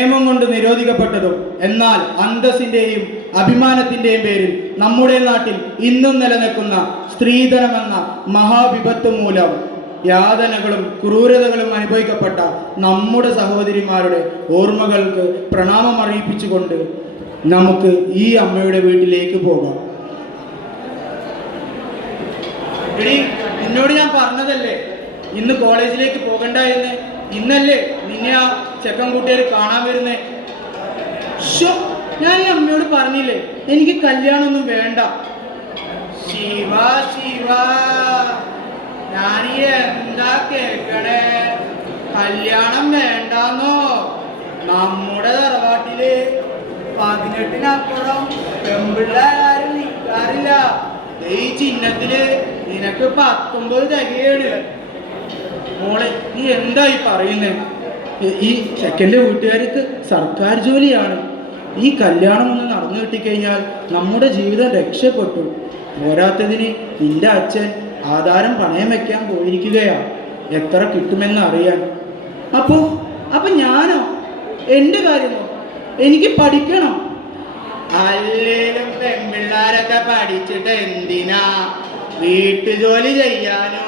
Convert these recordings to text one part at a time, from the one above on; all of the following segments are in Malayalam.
നിയമം കൊണ്ട് നിരോധിക്കപ്പെട്ടതും എന്നാൽ അന്തസ്സിന്റെയും അഭിമാനത്തിന്റെയും പേരിൽ നമ്മുടെ നാട്ടിൽ ഇന്നും നിലനിൽക്കുന്ന സ്ത്രീധനമെന്ന മഹാവിപത്ത് മൂലം യാതനകളും ക്രൂരതകളും അനുഭവിക്കപ്പെട്ട നമ്മുടെ സഹോദരിമാരുടെ ഓർമ്മകൾക്ക് പ്രണാമം അറിയിപ്പിച്ചുകൊണ്ട് നമുക്ക് ഈ അമ്മയുടെ വീട്ടിലേക്ക് പോകാം. നിന്നോട് ഞാൻ പറഞ്ഞതല്ലേ ഇന്ന് കോളേജിലേക്ക് പോകണ്ട എന്ന്. ഇന്നല്ലേ നിന്നെ ആ ചെക്കൻ കൂട്ടുകാർ കാണാൻ വരുന്നേ. ഞാൻ ഈ അമ്മയോട് പറഞ്ഞില്ലേ എനിക്ക് കല്യാണമൊന്നും വേണ്ട. ശിവ ശിവ, ഞാനീ എന്താ കേക്കണേ? കല്യാണം വേണ്ടാന്നോ? നമ്മുടെ തറവാട്ടില് 18-നപ്പുറം പെമ്പിള്ളാരും നിൽക്കാറില്ല. ഈ ചിഹ്നത്തില് നിനക്ക് 19 തികയാണ്. മോളെ നീ എന്തായി പറയുന്നേ? ഈ ചെക്കൻ്റെ വീട്ടുകാർക്ക് സർക്കാർ ജോലിയാണ്. ഈ കല്യാണം ഒന്ന് നടന്നു കിട്ടിക്കഴിഞ്ഞാൽ നമ്മുടെ ജീവിതം രക്ഷപ്പെട്ടു. പോരാത്തതിന് നിന്റെ അച്ഛൻ ആധാരം പണയം വെക്കാൻ പോയിരിക്കുകയാണ്, എത്ര കിട്ടുമെന്ന് അറിയാൻ. അപ്പൊ ഞാനോ? എൻ്റെ കാര്യമോ? എനിക്ക് പഠിക്കണം. അല്ലേലും പെൺപിള്ളാരൊക്കെ പഠിച്ചിട്ട് എന്തിനാ? വീട്ടുജോലി ചെയ്യാനും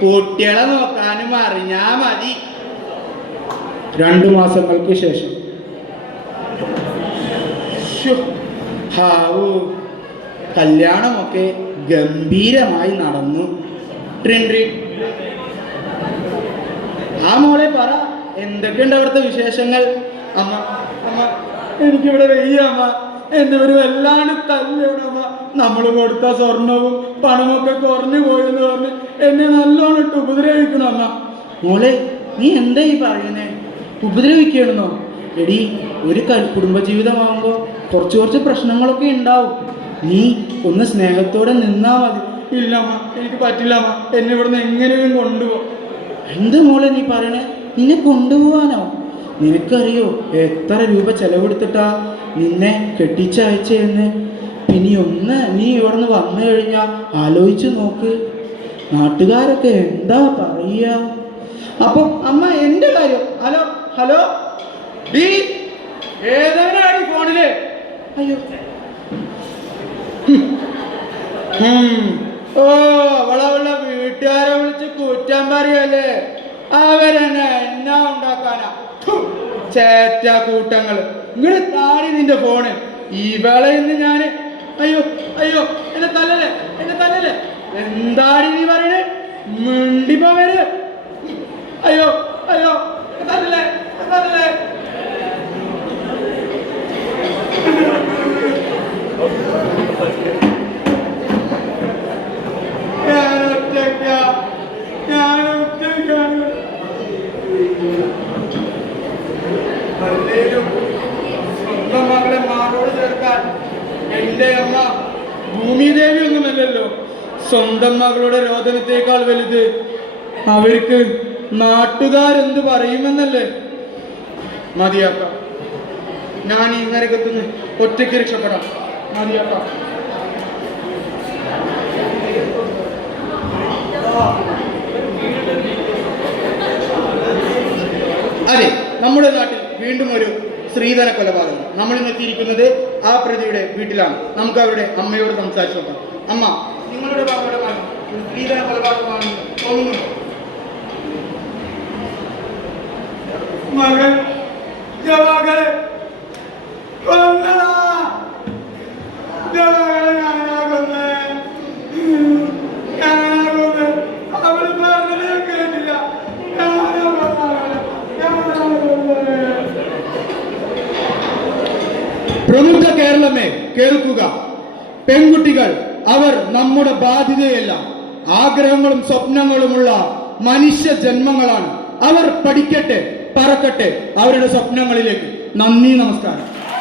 കുട്ടികളെ നോക്കാനും അറിഞ്ഞാ മതി. 2 മാസങ്ങൾക്ക് ശേഷം കല്യാണമൊക്കെ ഗംഭീരമായി നടന്നു. ആ മോളെ പറ, എന്തൊക്കെയുണ്ട് അവിടുത്തെ വിശേഷങ്ങൾ? അമ്മ അമ്മ എനിക്കിവിടെ വയ്യ അമ്മ, എന്നെ ഒരു വല്ലാണ്ട് തല്ലണമ്മ. നമ്മൾ കൊടുത്ത സ്വർണവും പണമൊക്കെ കുറഞ്ഞു പോയെന്ന് പറഞ്ഞ് എന്നെ നല്ലോണം ഇട്ട് ഉപദ്രവിക്കണം അമ്മ. മോളെ നീ എന്താ ഈ പറയുന്നേ? ഉപദ്രവിക്കണമെന്നോ? എടി, ഒരു കുടുംബജീവിതമാകുമ്പോൾ കുറച്ച് പ്രശ്നങ്ങളൊക്കെ ഉണ്ടാവും. നീ ഒന്ന് സ്നേഹത്തോടെ നിന്നാ മതി. ഇല്ലമ്മ, എനിക്ക് പറ്റില്ലമ്മ, എന്നെ ഇവിടുന്ന് എങ്ങനെയും കൊണ്ടുപോ. എന്ത് മോളെ നീ പറയണേ? നിന്നെ കൊണ്ടുപോവാനോ? നിനക്കറിയോ എത്ര രൂപ ചെലവെടുത്തിട്ടാ നിന്നെ കെട്ടിച്ചയച്ചെന്ന്? പിന്നെ നീ ഇവിടുന്ന് വന്നു കഴിഞ്ഞാൽ ആലോചിച്ച് നോക്ക്, നാട്ടുകാരൊക്കെ എന്താ പറയുക? അപ്പൊ അമ്മ എൻ്റെ കാര്യം. ഹലോ ഹലോ, ഏതാണ് ഫോണില്? അയ്യോ, അവളെ വീട്ടുകാരെ വിളിച്ച് കുറ്റം പറയല്ലേ? അവരെന്നെ എന്നാ ഉണ്ടാക്കാനാ? ചേറ്റ കൂട്ടങ്ങൾ. ഇങ്ങനെ താടി നിന്റെ ഫോണ്. ഇവളെ ഇന്ന് ഞാന് അയ്യോ അയ്യോ, എന്നെ തല്ലല്ലേ, എന്നെ തല്ലല്ലേ. എന്താടി നീ പറയണേ? മിണ്ടിപ്പോ വര്. അയ്യോ അയ്യോ, തല്ലല്ലേ തല്ലല്ലേ. സ്വന്തം മകളെ മാറോട് ചേർക്കാൻ എന്റെ അമ്മ ഭൂമിദേവി ഒന്നുമല്ലല്ലോ. സ്വന്തം മകളുടെ രോദനത്തേക്കാൾ വലുത് അവർക്ക് നാട്ടുകാരെന്ത് പറയുമെന്നല്ലേ. മതിയാക്കാം, ഞാൻ ഈ നരകത്തുനിന്ന് ഒറ്റയ്ക്ക് രക്ഷപ്പെടാം. മതിയാക്കാം. അതെ, നമ്മുടെ നാട്ടിൽ വീണ്ടും ഒരു സ്ത്രീധന കൊലപാതകം. നമ്മൾ ഇന്ന് എത്തിയിരിക്കുന്നത് ആ പ്രതിയുടെ വീട്ടിലാണ്. നമുക്ക് അവരുടെ അമ്മയോട് സംസാരിച്ചു നോക്കാം. അമ്മ, നിങ്ങളുടെ മകളുടെ സ്ത്രീധന കൊലപാതകമാണെന്ന് തോന്നുന്നുണ്ടോ? മകൾ പ്രമുഖ കേരളമേ കേൾക്കുക. പെൺകുട്ടികൾ അവർ നമ്മുടെ ബാധ്യതയല്ല, ആഗ്രഹങ്ങളും സ്വപ്നങ്ങളുമുള്ള മനുഷ്യ ജന്മങ്ങളാണ്. അവർ പഠിക്കട്ടെ, പറക്കട്ടെ അവരുടെ സ്വപ്നങ്ങളിലേക്ക്. നന്ദി, നമസ്കാരം.